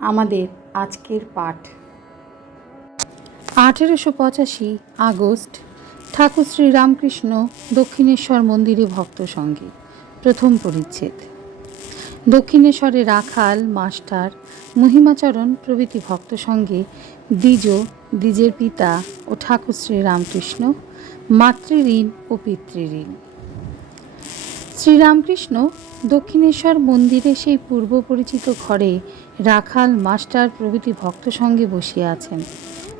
আমাদের আজকের পাঠ। আঠেরোশো পঁচাশি আগস্ট, ঠাকুর শ্রী রামকৃষ্ণ দক্ষিণেশ্বর মন্দিরে ভক্ত সঙ্গে। প্রথম পরিচ্ছেদ। দক্ষিণেশ্বরে রাখাল, মাস্টার, মহিমাচরণ প্রভৃতি ভক্ত সঙ্গে দ্বিজ, দ্বিজের পিতা ও ঠাকুর শ্রী রামকৃষ্ণ মাতৃঋণ ও পিতৃঋণ। শ্রীরামকৃষ্ণ দক্ষিণেশ্বর মন্দিরে সেই পূর্ব পরিচিত ঘরে রাখাল মাস্টার প্রভৃতি ভক্ত সঙ্গে বসিয়া আছেন।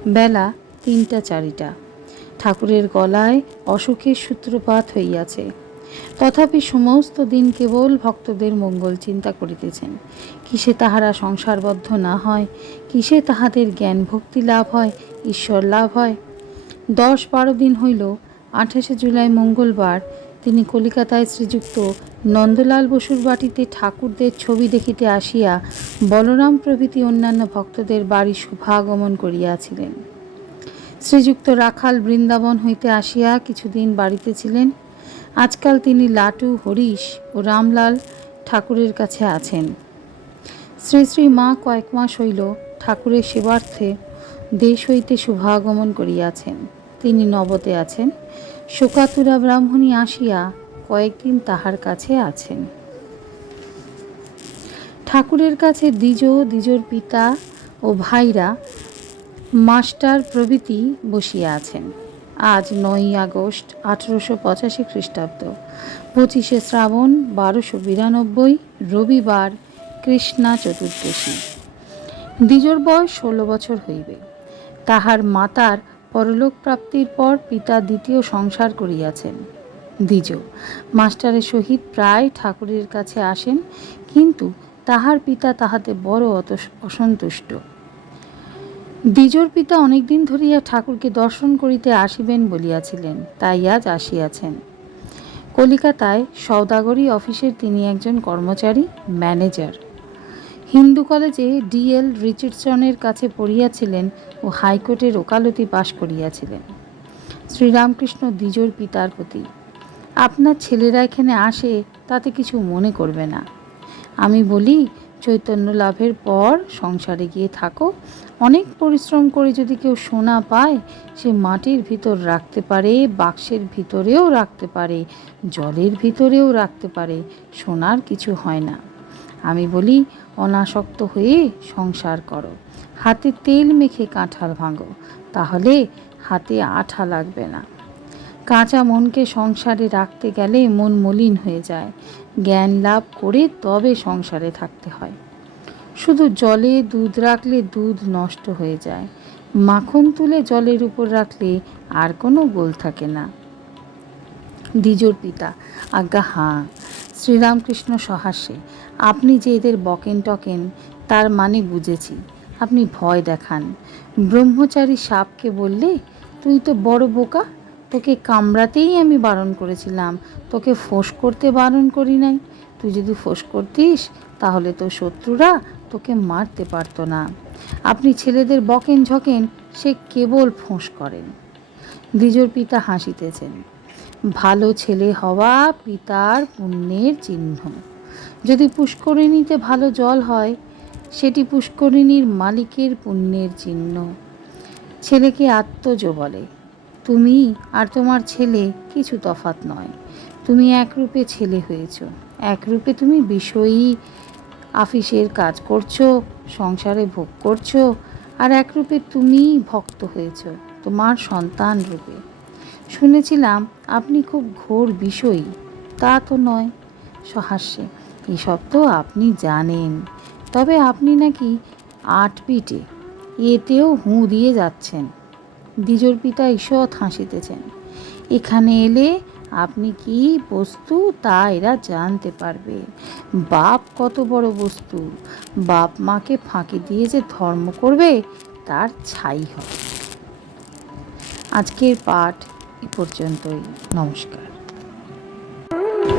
বেলা তিনটা চারিটা। ঠাকুরের গলায় অসুখের সূত্রপাত হইয়াছে। তথাপি সমস্ত দিন কেবল ভক্তদের মঙ্গল চিন্তা করিতেছেন। কিসে তাহারা সংসারবদ্ধ না হয়, কিসে তাহাদের জ্ঞান ভক্তি লাভ হয়, ঈশ্বর লাভ হয়। দশ বারো দিন হইল, আঠাশে জুলাই মঙ্গলবার তিনি কলিকাতায় শ্রীযুক্ত নন্দলাল বসুর বাটিতে ঠাকুরদের ছবি দেখিতে আসিয়া বলরাম প্রভৃতি অন্যান্য ভক্তদের বাড়ি শুভাগমন করিয়াছিলেন। শ্রীযুক্ত রাখাল বৃন্দাবন হইতে আসিয়া কিছুদিন বাড়িতে ছিলেন। আজকাল তিনি লাটু, হরিশ ও রামলাল ঠাকুরের কাছে আছেন। শ্রী শ্রী মা কয়েক মাস হইল ঠাকুরের সেবার্থে দেশ হইতে শুভাগমন করিয়াছেন। তিনি নবতে আছেন। শোকাতুরা ব্রাহ্মণী আসিয়া কয়েকদিন তাহার কাছে আছেন। ঠাকুরের কাছে দ্বিজ, দ্বিজর পিতা ও ভাইরা মাস্টার প্রভৃতি বসিয়া আছেন। আজ নয়ই আগস্ট, আঠেরোশো পঁচাশি খ্রিস্টাব্দ। পঁচিশে শ্রাবণ, বারোশো বিরানব্বই, রবিবার, কৃষ্ণা চতুর্দশী। দ্বিজর বয়স ষোলো বছর হইবে। তাহার মাতার পরলোক প্রাপ্তির পর পিতা দ্বিতীয় সংসার করিয়াছেন। দ্বিজ, মাস্টারের সহিত প্রায় ঠাকুরের কাছে আসেন, কিন্তু তাহার পিতা তাহাতে বড় অত অসন্তুষ্ট। দ্বিজর পিতা অনেকদিন ধরিয়া ঠাকুরকে দর্শন করিতে আসিবেন বলিয়াছিলেন, তাই আজ আসিয়াছেন। কলিকাতায় সৌদাগরী অফিসের তিনি একজন কর্মচারী, ম্যানেজার। হিন্দু কলেজে ডিএল রিচার্ডসনের কাছে পড়িয়াছিলেন ও হাইকোর্টের ওকালতি পাশ করিয়াছিলেন। শ্রীরামকৃষ্ণ দ্বিজোর পিতার প্রতি, আপনার ছেলেরা এখানে আসে, তাতে কিছু মনে করবে না। আমি বলি, চৈতন্য লাভের পর সংসারে গিয়ে থাকো। অনেক পরিশ্রম করে যদি কেউ সোনা পায়, সে মাটির ভিতর রাখতে পারে, বাক্সের ভিতরেও রাখতে পারে, জলের ভিতরেও রাখতে পারে, সোনার কিছু হয় না। আমি বলি, অনাসক্ত হয়ে সংসার করো। হাতে তেল মেখে কাঁঠাল ভাঙো, তাহলে হাতে আঠা লাগবে না। কাঁচা মনকে সংসারে রাখতে গেলে মন মলিন হয়ে যায়। জ্ঞান লাভ করে তবে সংসারে থাকতে হয়। শুধু জলে দুধ রাখলে দুধ নষ্ট হয়ে যায়। মাখন তুলে জলের উপর রাখলে আর কোনো গোল থাকে না। দ্বিজোর পিতা, আজ্ঞা হাঁ। শ্রীরামকৃষ্ণ সহাস্যে আপনি যে এদের বকেন টকেন, তার মানে বুঝেছি। আপনি ভয় দেখান। ব্রহ্মচারী সাপকে বললে, তুই তো বড় বোকা, তোকে কামড়াতেই আমি বারণ করেছিলাম, তোকে ফোঁস করতে বারণ করি নাই। তুই যদি ফোঁস করতিস, তাহলে তো শত্রুরা তোকে মারতে পারতো না। আপনি ছেলেদের বকেন ঝকেন, সে কেবল ফোঁস করেন। দ্বিজর পিতা হাসিতেছেন। ভালো ছেলে হওয়া পিতার পুণ্যের চিহ্ন। যদি পুষ্করিণীতে ভালো জল হয়, সেটি পুষ্করিণীর মালিকের পুণ্যের চিহ্ন। ছেলেকে আত্মজ বলে, তুমি আর তোমার ছেলে কিছু তফাত নয়। তুমি একরূপে ছেলে হয়েছ। একরূপে তুমি বিষয়ী। আফিসের কাজ করছ, সংসারে ভোগ করছ, আর একরূপে তুমিই ভক্ত হয়েছ, তোমার সন্তান রূপে। শুনেছিলাম আপনি খুব ঘোর বিষয়ী। তা তো নয়। সহাস্যে। এসব তো আপনি জানেন। তবে আপনি নাকি আট পিটে এতেও হুঁ দিয়ে যাচ্ছেন। দ্বিজর পিতা ঈষৎ হাসিতেছেন। এখানে এলে আপনি কি বস্তু তা এরা জানতে পারবে। বাপ কত বড় বস্তু। বাপ মাকে ফাঁকি দিয়ে যে ধর্ম করবে, তার ছাই হবে। আজকের পাঠ এ পর্যন্তই। নমস্কার।